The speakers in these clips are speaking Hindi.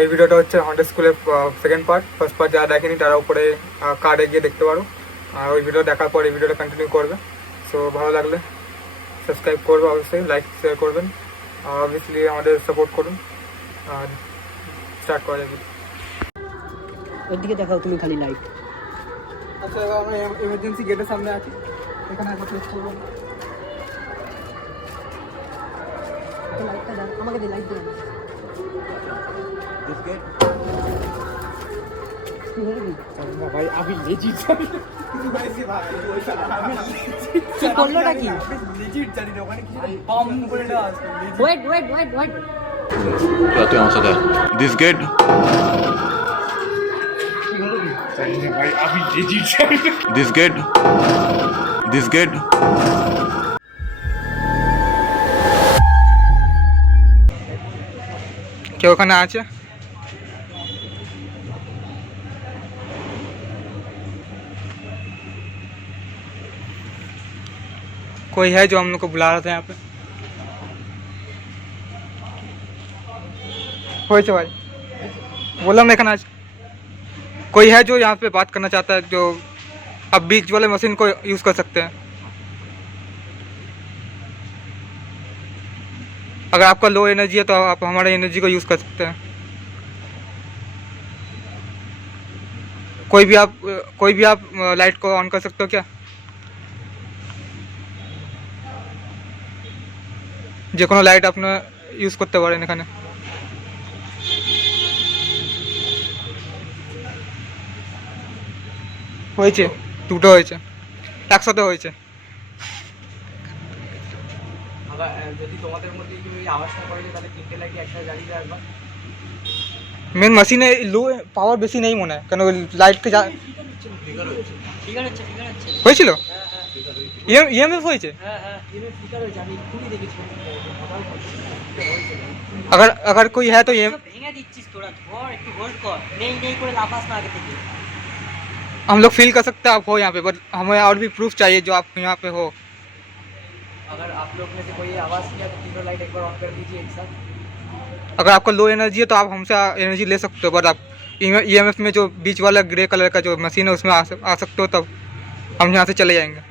এই ভিডিওটা হচ্ছে আমাদের স্কুলের সেকেন্ড পার্ট। ফার্স্ট পার্ট যারা দেখেনি তারা উপরে কার্ডে গিয়ে দেখতে পারো, আর ওই ভিডিও দেখার পর এই ভিডিওটা কন্টিনিউ করবে। সো ভালো লাগলে সাবস্ক্রাইব করবে, অবশ্যই লাইক শেয়ার করবেন, অবভিয়াসলি আমাদের সাপোর্ট করুন। আর স্টার্ট করা যাবে। ওর দিকে দেখাও তুমি খালি লাইট। আচ্ছা, এবার আমরা এমার্জেন্সি গেটের সামনে আছি, এখানে একবার প্রেস করবো। লাইটটা দাও, আমাকে দে লাইট দাও। ভাই আমি লেজিট জানি না কি করলোটা কি? লেজিট জানি না, ওখানে কিছু বাম করে দেওয়া আছে। ওয়েট क्या तो यहाँ से था दिस गेट ভাই আমি লেজিট জানি না। दिस गेट কেউ ওখানে আছে? कोई है जो हम लोग को बुला रहा था यहाँ पे? হয়েছে ভাই, বললাম না এখানে আছে। कोई है जो यहाँ पे बात करना चाहता है, जो आप बीच वाले मशीन को यूज़ कर सकते हैं। अगर आपका लो एनर्जी है तो आप हमारे एनर्जी को यूज़ कर सकते हैं। कोई भी आप लाइट को ऑन कर सकते हो क्या? যে কোনো লাইট আপনারা ইউজ করতে পারেন এখানে। হয়েছে, দুটো হয়েছে, একসাথে হয়েছে। যদি তোমাদের মধ্যে কেউ এই আওয়াজটা করে তাহলে তিনটে লাইট একসাথে জ্বালিয়ে রাখবা। মেন মেশিনে লো পাওয়ার বেশি নেই মনে হয়, কেন লাইটকে ফিগার হচ্ছে হয়েছিল, ইএমএফ হয়েছে। হ্যাঁ ইএমএফ ফিগার হয়েছে, আমি খুবই দেখেছি। अगर कोई है तो ये ভেঙে দিচ্ছিস তোরা, ধর একটু হোল্ড কর, নেই করে লাফাস না আগে থেকে। हम लोग फील कर सकते हैं आप हो यहाँ पे, बट हमें और भी प्रूफ चाहिए जो आप यहाँ पे हो। अगर आप लोग में से कोई आवाज़ किया तो तीनों लाइट एक बार ऑन कर दीजिए एक साथ। अगर आपका लो एनर्जी है तो आप हमसे एनर्जी ले सकते हो, बट आप ईएमएफ में जो बीच वाला ग्रे कलर का जो मशीन है उसमें आ सकते हो, तब हम यहाँ से चले जाएंगे।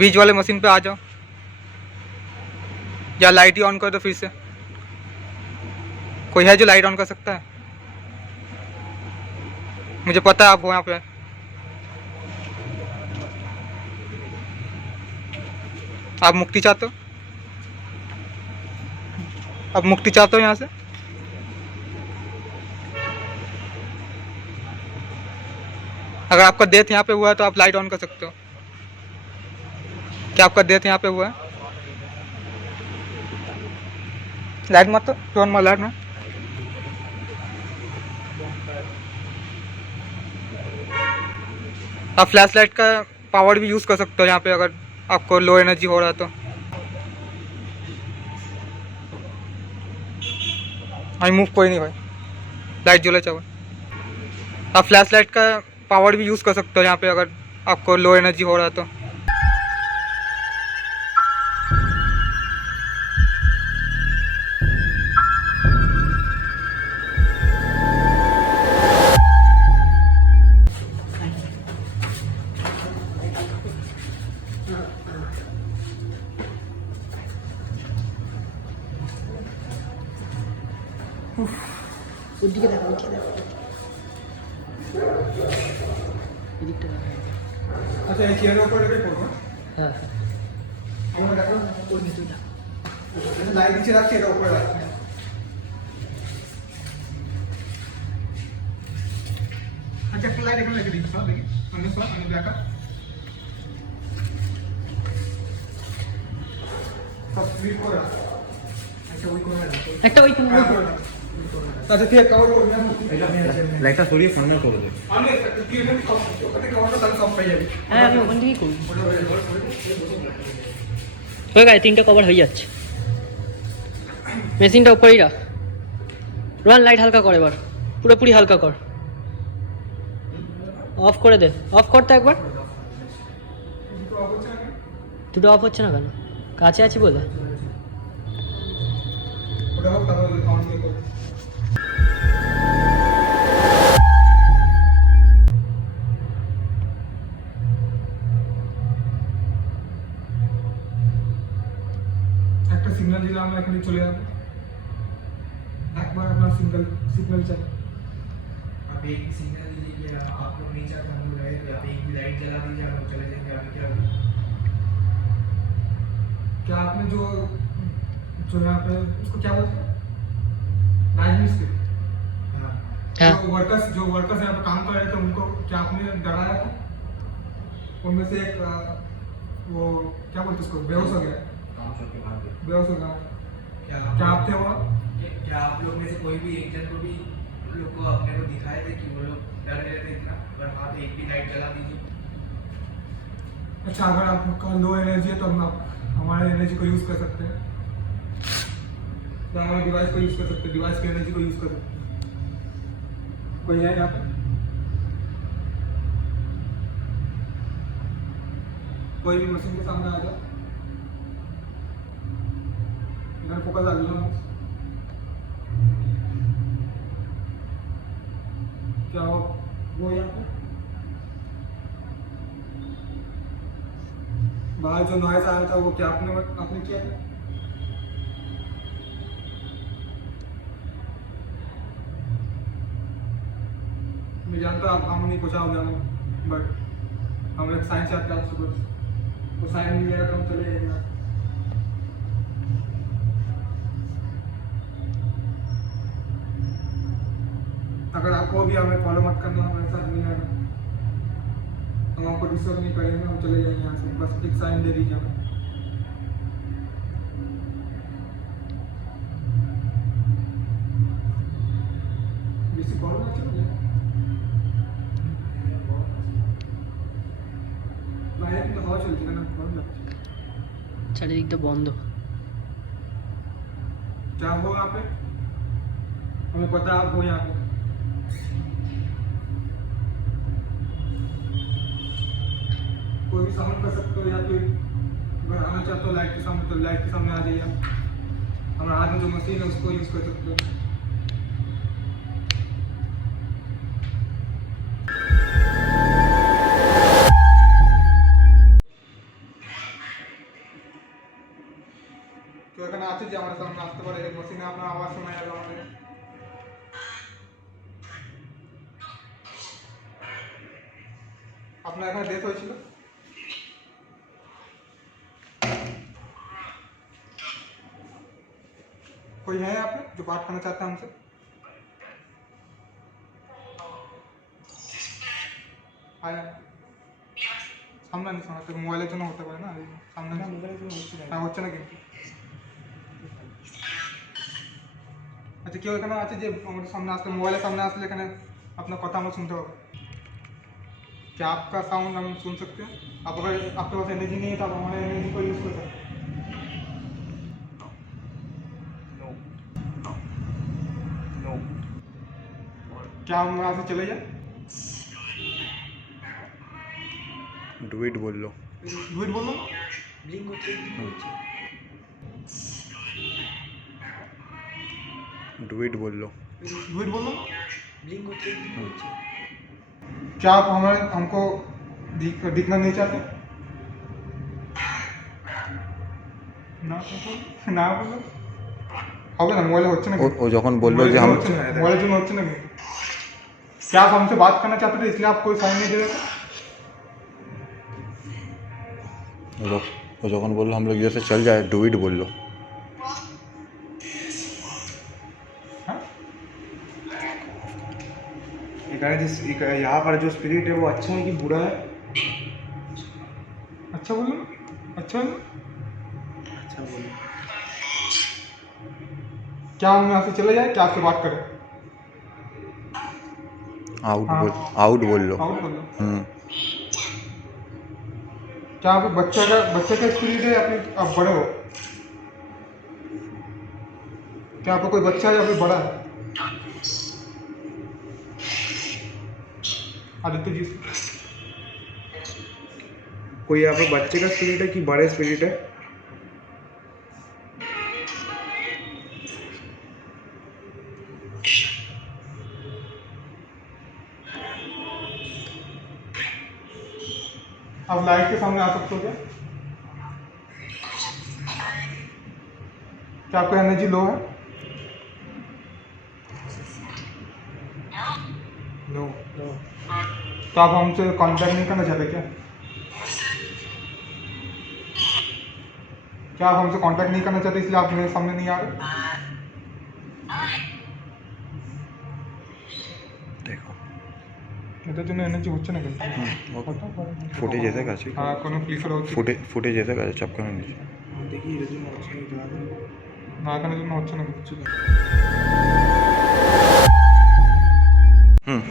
बीच वाले मशीन पे आ जाओ, या लाइट ही ऑन कर दो फिर से। कोई है जो लाइट ऑन कर सकता है? मुझे पता है आप हो यहाँ पे। आप मुक्ति चाहते हो? आप मुक्ति चाहते हो यहाँ से? अगर आपका डेथ यहाँ पे हुआ है तो आप लाइट ऑन कर सकते हो। क्या आपका डेथ यहाँ पे हुआ है? लाइट मत तो टर्न मार लाइट में। आप फ्लैश लाइट का पावर भी यूज़ कर सकते हो यहाँ पे, अगर आपको लो एनर्जी हो रहा है तो। आई मूव कोई नहीं भाई, लाइट जले चाहो। आप फ्लैश लाइट का पावर भी यूज़ कर सकते हो यहाँ पे, अगर आपको लो एनर्जी हो रहा है तो। ওদিকে দেখো, এদিকটা अच्छा, ये चेयर ऊपर रखे করব। হ্যাঁ আমরা দেখো ওর ভিতরে দাও। লাইট নিচে রাখছি, এটা উপরে রাখছি। अच्छा, একটা লাইট এখানে রেখে দিচ্ছি, দেখি অন্য দেখা সব ক্লিক করে রাখ। अच्छा, ওই কোণে রাখ। একটা ওই কোণে अच्छा, ঠিক কভার করে দিলাম। लाइट सरिए फोन में कर दे আমি তুই এখানে কভারটা তাহলে সব পেয়ে যাবি। হ্যাঁ আমি ওখান থেকেই করবো। হয়ে গেছে, তিনটে কভার হয়ে যাচ্ছে। মেশিনটা উপরেই রাখ। রোহান লাইট হালকা কর, এবার পুরোপুরি হালকা কর। অফ করে দে, অফ করতে একবার। দুটো অফ হচ্ছে না কেন? কাছে আছি বলে। ওটা হোক তারপরে কাউন্ট দিয়ে করবো। একটা সিগন্যাল দিলে আমরা এখানে চলে যাবো। একবার আপনার सिग्नल चाहिए। अब एक सिग्नल दीजिए कि आप लोग नहीं चाहते हम लोग रहे तो आप एक भी लाइट जला दीजिए हम लोग चले जाएंगे अभी क्या होगा? क्या आपने जो जो यहाँ पे उसको क्या बोलते हैं राजमिस्त्री हाँ हाँ। जो वर्कर्स यहाँ पे काम कर रहे थे उनको क्या आपने डराया था? उनमें से एक वो क्या बोलते उसको बेहोश हो गया। काम छोड़ के भाग गए बेहोश हो गया। क्या आप थे वहाँ? क्या आप लोग में से कोई भी एक जन को भी उन लोग को अपने को दिखाए थे कि वो लोग डर गए थे इतना पर हाँ तो एक भी लाइट जला दीजिए। अच्छा अगर आपका लो एनर्जी है तो हम आप हमारे एनर्जी को यूज़ कर सकते हैं या हमारे डिवाइस को यूज़ कर सकते हैं, डिवाइस की एनर्जी को यूज़ कर सकते हैं। कोई है यहाँ पे? कोई भी मशीन के सामने आ जाए। इधर फोकस आ गया। क्या वो यहाँ पे बाहर जो नॉइस आया था वो क्या आपने किया है? मैं जानता हूँ आप हम नहीं पहुँचाओगे हमें बट हम एक साइन चाहते हैं आपसे कुछ वो साइन मिल गया तो हम चले जाएंगे। अगर आपको भी हमें फॉलो मत करना हमारे साथ नहीं आना हम आपको डिस्टर्ब नहीं करेंगे हम चले जाएंगे यहाँ से बस एक साइन दे दीजिए हमें। बेसी बॉल ना चलो বাইরে কিন্তু হাওয়া চলছে না গরম লাগছে। চারিদিকটা বন্ধ। क्या हो यहाँ पे? हमें पता है आप हो यहाँ पे। कोई भी साउंड कर सकते हो या फिर अगर आना चाहते हो लाइट के सामने तो लाइट के सामने आ जाइए। हमारे हाथ में जो मशीन है उसको यूज़ कर सकते हो। তো এখানে আছে যে আমাদের সামনে আসতে পারে এই মশিনে আপনার আওয়াজ শোনা যাবে আমাদের। আপনার এখানে ডেথ হয়েছিল? कोई है यहाँ पे जो बात करना चाहता है हमसे? आया সামনে नहीं শোনা তো মোবাইলের জন্য হতে পারে না সামনে না মোবাইলের জন্য হচ্ছে না কিন্তু अच्छा क्यों এখানে আছে যে আমাদের সামনে আসলে মোবাইলের সামনে আসলে এখানে আপনার কথা আমরা শুনতে পাবো। क्या आपका साउंड हम सुन सकते हैं? आप अगर आपके पास एनर्जी नहीं है तो आप हमारे एनर्जी को यूज़ कर सकते हैं। क्या हम यहाँ से चले जाए? ডুইট বললো। झूठ बोलो ब्लिंक होती ডুইট বললো। झूठ बोलो ब्लिंक होती क्या आप हमारे हमको दिखना नहीं चाहते? ना ना बोलो হবে না মোবাইলে হচ্ছে না ও যখন বললো যে हम মোবাইলের জন্য হচ্ছে না কিন্তু क्या आप हमसे बात करना चाहते थे इसलिए आप कोई साइन नहीं दे रहे थे? वो যখন বললো हम लोग इधर से चल जाए डुइट बोल लो। यहाँ पर जो स्पिरिट है वो अच्छा है कि बुरा है? अच्छा बोलो अच्छा बोलो अच्छा बोलो क्या हम यहाँ से चले जाए क्या आपसे बात करें? आउट बोल लो। आउट बोलो हम्म। क्या आप बच्चे का स्पिरिट है या फिर आप बड़े हो? क्या आपका कोई बच्चा है या फिर बड़ा है? आदित्य जी कोई यहाँ पे बच्चे का स्पिरिट है कि बड़े स्पिरिट है? आप लाइट के सामने आ सकते हो क्या? क्या आपका एनर्जी लो है? नो। तो आप हमसे कांटेक्ट नहीं करना चाहते क्या? क्या आप हमसे कांटेक्ट नहीं करना चाहते इसलिए आप मेरे सामने नहीं आ रहे? देखो এটার জন্য এনার্জি হচ্ছে না কিন্তু ফুটেজ এসে গেছে, হ্যাঁ কোনো ফ্লিকার হচ্ছে ফুটেজ এসে গেছে, চাপ করে নিয়েছি। देखिए ये जो मौसम है क्या है? না এখানের জন্য হচ্ছে না কিছু হুম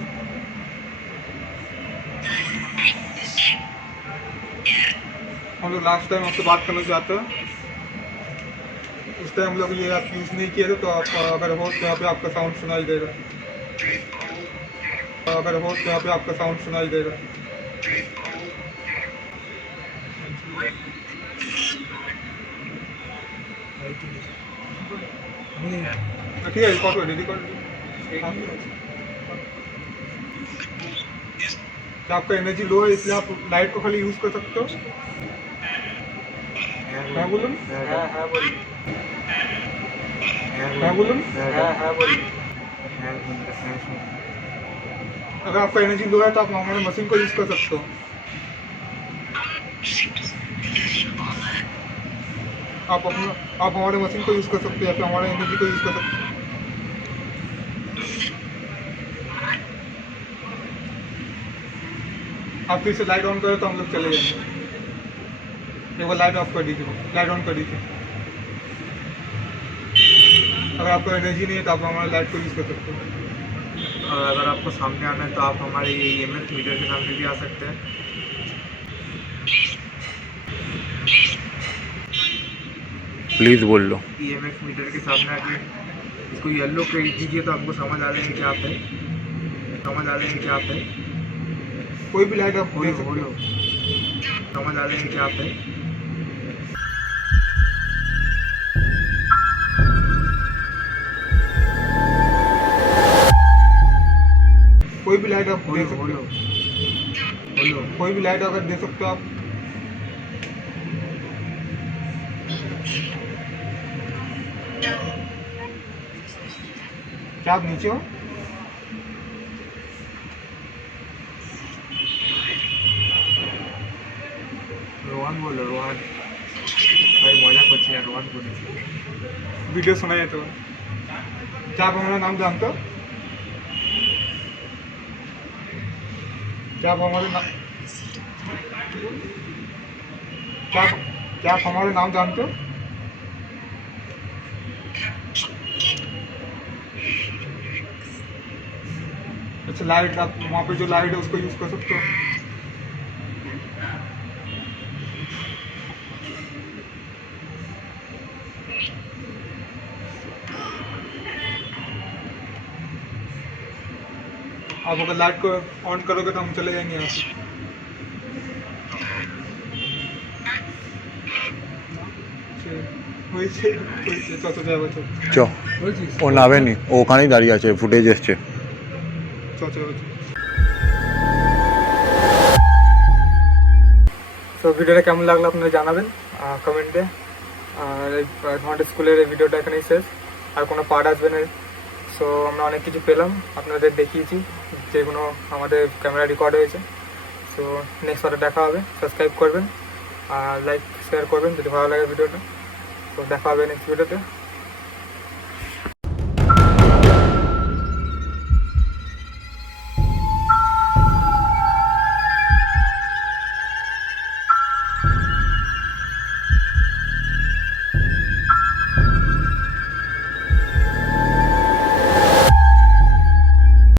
हम लोग लास्ट टाइम आपसे बात करना चाहते हैं, उस टाइम हम लोग ये आप यूज़ नहीं किए थे, तो आप अगर हो तो यहाँ पे आपका साउंड सुनाई देगा, अगर हो तो यहाँ पे आपका साउंड सुनाई देगा। ठीक है रिकॉर्ड रेडी कर आपका एनर्जी लो है इसलिए आप लाइट को खाली यूज़ कर सकते हो। हाँ बोलूँ हाँ बोलूँ अगर आपका एनर्जी लो है तो आप हमारे मशीन को यूज़ कर सकते हो। आप हमारे मशीन को यूज़ कर सकते हो या फिर हमारे एनर्जी को यूज़ कर सकते हो। आप फिर से लाइट ऑन करें तो हम लोग चले जाएंगे। एक बार लाइट ऑफ कर दीजिए, लाइट ऑन कर दीजिए। अगर आपको एनर्जी नहीं है तो आप हमारे लाइट को यूज़ कर सकते हो। और अगर आपको सामने आना है तो आप हमारे EMF मीटर के सामने भी आ सकते हैं। प्लीज़ बोल लो। EMF मीटर के सामने आके इसको येलो कर दीजिए तो आपको समझ आ जाएगी क्या आप है, समझ आ जाएगी क्या आप है। कोई भी लाइट आप बोलो बोलो, समझ आ जाएगी क्या आप है। कोई भी लाइट आप दे बोलो सकते बोलो हो, बोलो। कोई भी लाइट अगर दे सकते हो आप। क्या आप नीचे हो? रोहन बोलो रोहन, भाई मजा करছি না, रोहन बोलो। वीडियो सुनाइए तो। क्या आप हमारा नाम जानते हो? क्या आप हमारे नाम क्या आप हमारे नाम जानते हो? अच्छा लाइट आप वहाँ पे जो लाइट है उसको यूज़ कर सकते हो। आप अगर लाइट को ऑन करोगे तो हम चले जाएंगे यहाँ से। হয়েছে হয়েছে চত যাবে তো চ ও নাবেনি, ও ওখানেই দাঁড়িয়ে আছে, ফুটেজ এসছে। চত তো ভিডিওটা কেমন লাগলো আপনারা জানাবেন কমেন্টে। আর এই ধরনের স্কুলের এই ভিডিওটা এখানেই শেষ, আর কোনো পার্ট আসবে না। সো আমরা অনেক কিছু পেলাম, আপনাদের দেখিয়েছি যেগুলো আমাদের ক্যামেরা রেকর্ড হয়েছে। সো নেক্সট পার্টে দেখা হবে, সাবস্ক্রাইব করবেন আর লাইক শেয়ার করবেন যদি ভালো লাগে ভিডিওটা। তো দেখা হবে নেক্সট ভিডিওতে।